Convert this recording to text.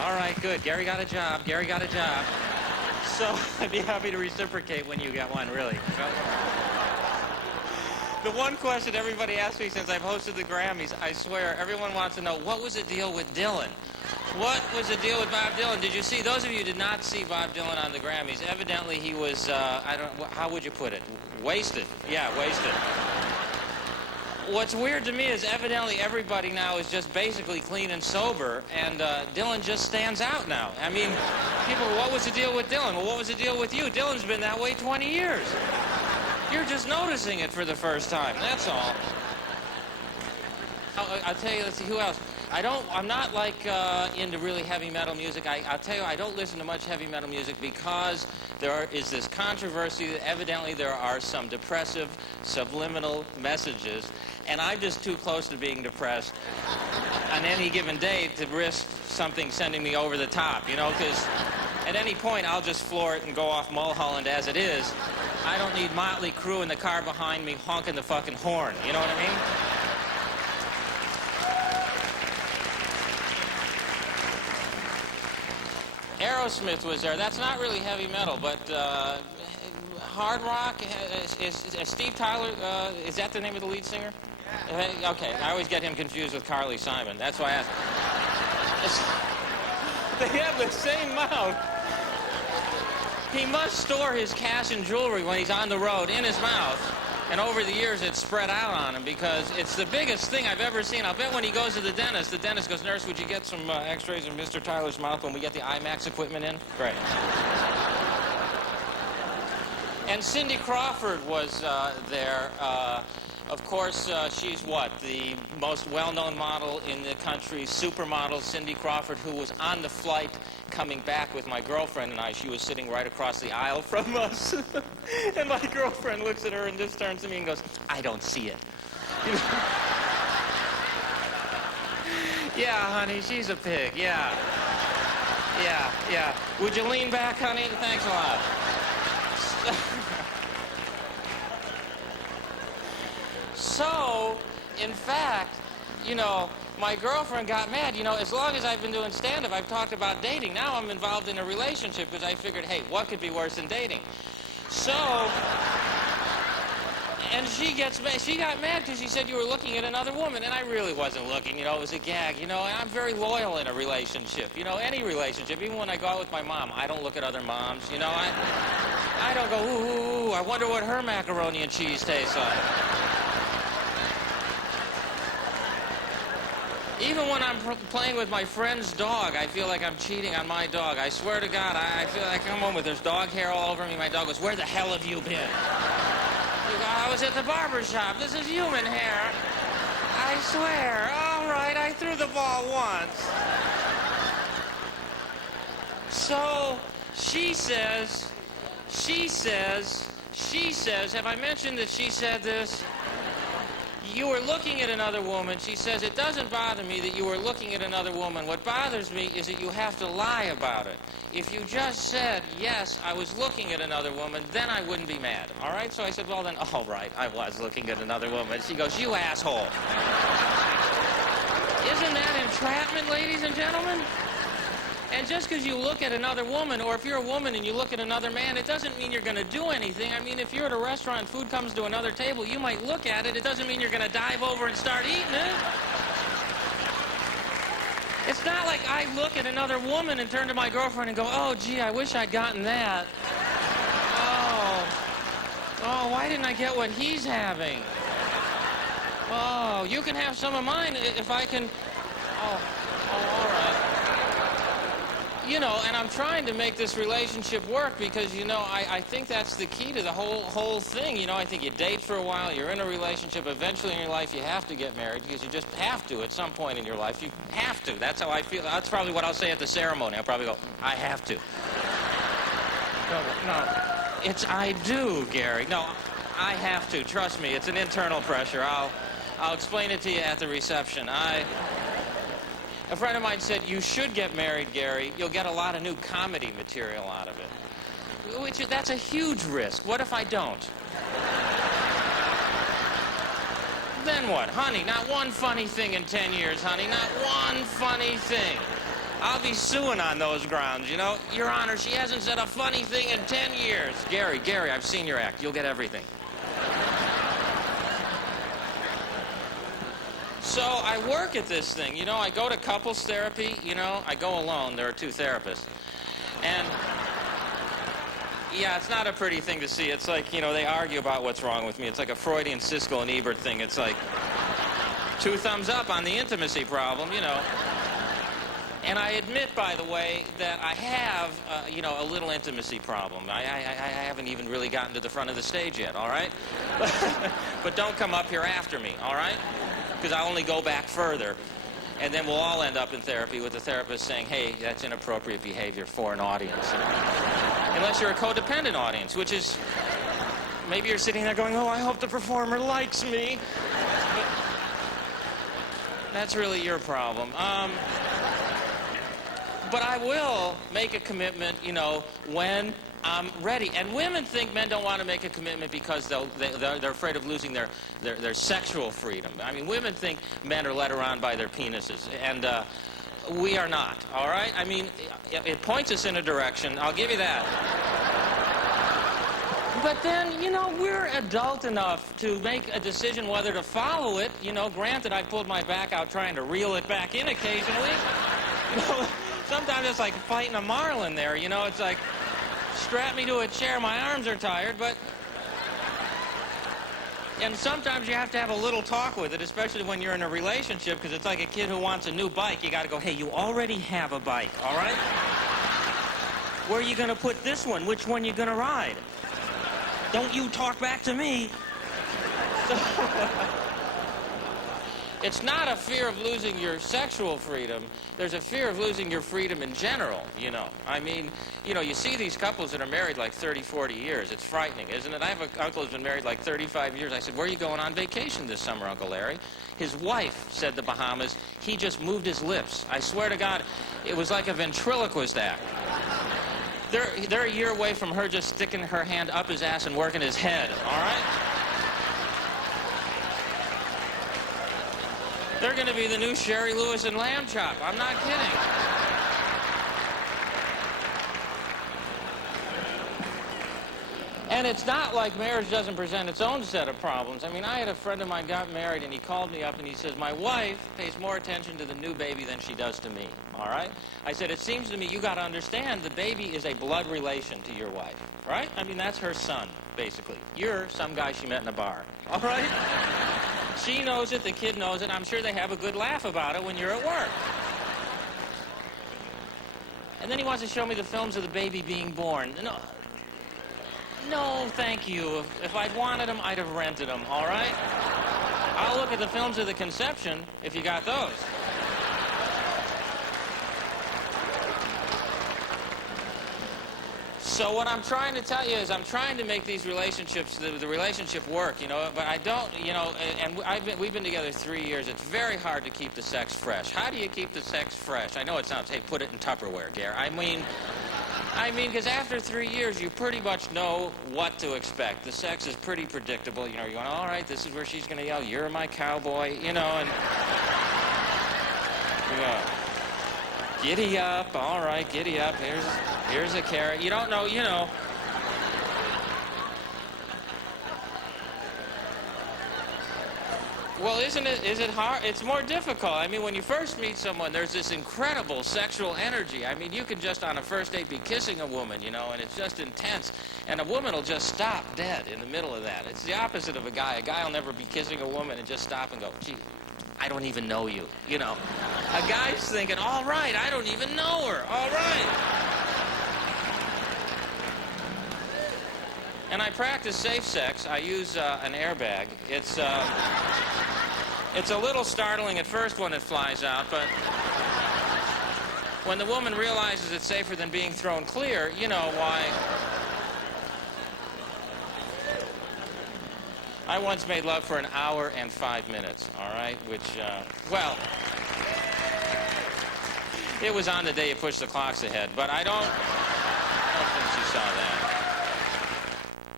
All right, good. Gary got a job. Gary got a job. So I'd be happy to reciprocate when you get one, really. The one question everybody asks me since I've hosted the Grammys, I swear, everyone wants to know, what was the deal with Dylan? What was the deal with Bob Dylan? Did you see, those of you who did not see Bob Dylan on the Grammys, evidently he was, how would you put it? Wasted. Yeah, wasted. What's weird to me is evidently everybody now is just basically clean and sober, and Dylan just stands out now. I mean, people, what was the deal with Dylan? Well, what was the deal with you? Dylan's been that way 20 years. You're just noticing it for the first time, that's all. I'll tell you, let's see, who else? I'm not like into really heavy metal music. I'll tell you, I don't listen to much heavy metal music because there is this controversy that evidently there are some depressive, subliminal messages, and I'm just too close to being depressed on any given day to risk something sending me over the top, you know, because at any point I'll just floor it and go off Mulholland as it is. I don't need Motley Crue in the car behind me honking the fucking horn, you know what I mean? Aerosmith was there. That's not really heavy metal, but hard rock. Is Steve Tyler, is that the name of the lead singer? Yeah. Okay, I always get him confused with Carly Simon. That's why I asked. They have the same mouth. He must store his cash and jewelry when he's on the road in his mouth. And over the years, it's spread out on him because it's the biggest thing I've ever seen. I'll bet when he goes to the dentist goes, "Nurse, would you get some x-rays of Mr. Tyler's mouth when we get the IMAX equipment in?" Great. And Cindy Crawford was there. Of course, she's what? The most well-known model in the country, supermodel Cindy Crawford, who was on the flight coming back with my girlfriend and I. She was sitting right across the aisle from us. And my girlfriend looks at her and just turns to me and goes, "I don't see it." You know? Yeah, honey, she's a pig, yeah. Yeah. Would you lean back, honey? Thanks a lot. So, in fact, you know, my girlfriend got mad. You know, as long as I've been doing stand-up, I've talked about dating. Now I'm involved in a relationship because I figured, hey, what could be worse than dating? So, and she got mad because she said you were looking at another woman, and I really wasn't looking. You know, it was a gag. You know, and I'm very loyal in a relationship. You know, any relationship. Even when I go out with my mom, I don't look at other moms. You know, I don't go, ooh, I wonder what her macaroni and cheese tastes like. Even when I'm playing with my friend's dog, I feel like I'm cheating on my dog. I swear to God, I feel like I come home with there's dog hair all over me. My dog goes, "Where the hell have you been?" I was at the barber shop. This is human hair. I swear. All right, I threw the ball once. So she says, have I mentioned that she said this? You were looking at another woman. She says, it doesn't bother me that you were looking at another woman. What bothers me is that you have to lie about it. If you just said, yes, I was looking at another woman, then I wouldn't be mad. All right? So I said, well, then, all right, I was looking at another woman. She goes, you asshole. Isn't that entrapment, ladies and gentlemen? And just because you look at another woman, or if you're a woman and you look at another man, it doesn't mean you're going to do anything. I mean, if you're at a restaurant and food comes to another table, you might look at it. It doesn't mean you're going to dive over and start eating it. It's not like I look at another woman and turn to my girlfriend and go, oh, gee, I wish I'd gotten that. Oh, why didn't I get what he's having? Oh, you can have some of mine if I can. Oh, all right. You know, and I'm trying to make this relationship work because, you know, I think that's the key to the whole thing. You know, I think you date for a while, you're in a relationship, eventually in your life you have to get married because you just have to at some point in your life. You have to. That's how I feel. That's probably what I'll say at the ceremony. I'll probably go, I have to. No, it's I do, Gary. No, I have to. Trust me, it's an internal pressure. I'll explain it to you at the reception. A friend of mine said, you should get married, Gary. You'll get a lot of new comedy material out of it. That's a huge risk. What if I don't? Then what? Honey, not one funny thing in 10 years, honey. Not one funny thing. I'll be suing on those grounds, you know. Your Honor, she hasn't said a funny thing in 10 years. Gary, I've seen your act. You'll get everything. So I work at this thing, you know. I go to couples therapy, you know. I go alone. There are 2 therapists. And, yeah, it's not a pretty thing to see. It's like, you know, they argue about what's wrong with me. It's like a Freudian Siskel and Ebert thing. It's like 2 thumbs up on the intimacy problem, you know. And I admit, by the way, that I have, you know, a little intimacy problem. I haven't even really gotten to the front of the stage yet, all right? But don't come up here after me, all right? Because I'll only go back further. And then we'll all end up in therapy with the therapist saying, hey, that's inappropriate behavior for an audience. You know? Unless you're a codependent audience, which is, maybe you're sitting there going, oh, I hope the performer likes me. But that's really your problem. But I will make a commitment, you know, when I'm ready. And women think men don't want to make a commitment because they're afraid of losing their sexual freedom. I mean, women think men are led around by their penises, and we are not, all right? I mean, it points us in a direction. I'll give you that. But then, you know, we're adult enough to make a decision whether to follow it. You know, granted, I pulled my back out trying to reel it back in occasionally. You know, sometimes it's like fighting a marlin there, you know. It's like, strap me to a chair, my arms are tired, but... And sometimes you have to have a little talk with it, especially when you're in a relationship, because it's like a kid who wants a new bike. You got to go, hey, you already have a bike, all right? Where are you going to put this one? Which one you going to ride? Don't you talk back to me. So, it's not a fear of losing your sexual freedom. There's a fear of losing your freedom in general, you know. I mean, you know, you see these couples that are married like 30, 40 years. It's frightening, isn't it? I have an uncle who's been married like 35 years. I said, where are you going on vacation this summer, Uncle Larry? His wife said the Bahamas. He just moved his lips. I swear to God, it was like a ventriloquist act. They're a year away from her just sticking her hand up his ass and working his head, all right? They're going to be the new Sherry Lewis and Lamb Chop. I'm not kidding. And it's not like marriage doesn't present its own set of problems. I mean, I had a friend of mine got married, and he called me up, and he says, my wife pays more attention to the new baby than she does to me, all right? I said, it seems to me you got to understand the baby is a blood relation to your wife, right? I mean, that's her son, basically. You're some guy she met in a bar, all right? She knows it, the kid knows it. I'm sure they have a good laugh about it when you're at work. And then he wants to show me the films of the baby being born. No, thank you. If I'd wanted them, I'd have rented them, all right? I'll look at the films of the conception if you got those. So what I'm trying to tell you is I'm trying to make these relationships, the relationship work, you know, but I don't, you know, and we've been together 3 years. It's very hard to keep the sex fresh. How do you keep the sex fresh? I know it sounds, hey, put it in Tupperware, Gare. I mean, because after 3 years, you pretty much know what to expect. The sex is pretty predictable. You know, you're going, all right, this is where she's going to yell, you're my cowboy, you know, and you go, giddy up, all right, giddy up, here's a carrot. You don't know, you know. Well, is it hard? It's more difficult. I mean, when you first meet someone, there's this incredible sexual energy. I mean, you can just on a first date be kissing a woman, you know, and it's just intense. And a woman will just stop dead in the middle of that. It's the opposite of a guy. A guy will never be kissing a woman and just stop and go, gee, I don't even know you, you know. A guy's thinking, all right, I don't even know her, all right. And I practice safe sex. I use an airbag. It's a little startling at first when it flies out, but when the woman realizes it's safer than being thrown clear, you know why. I once made love for 1 hour and 5 minutes, all right, which, well, it was on the day you push the clocks ahead, but I don't...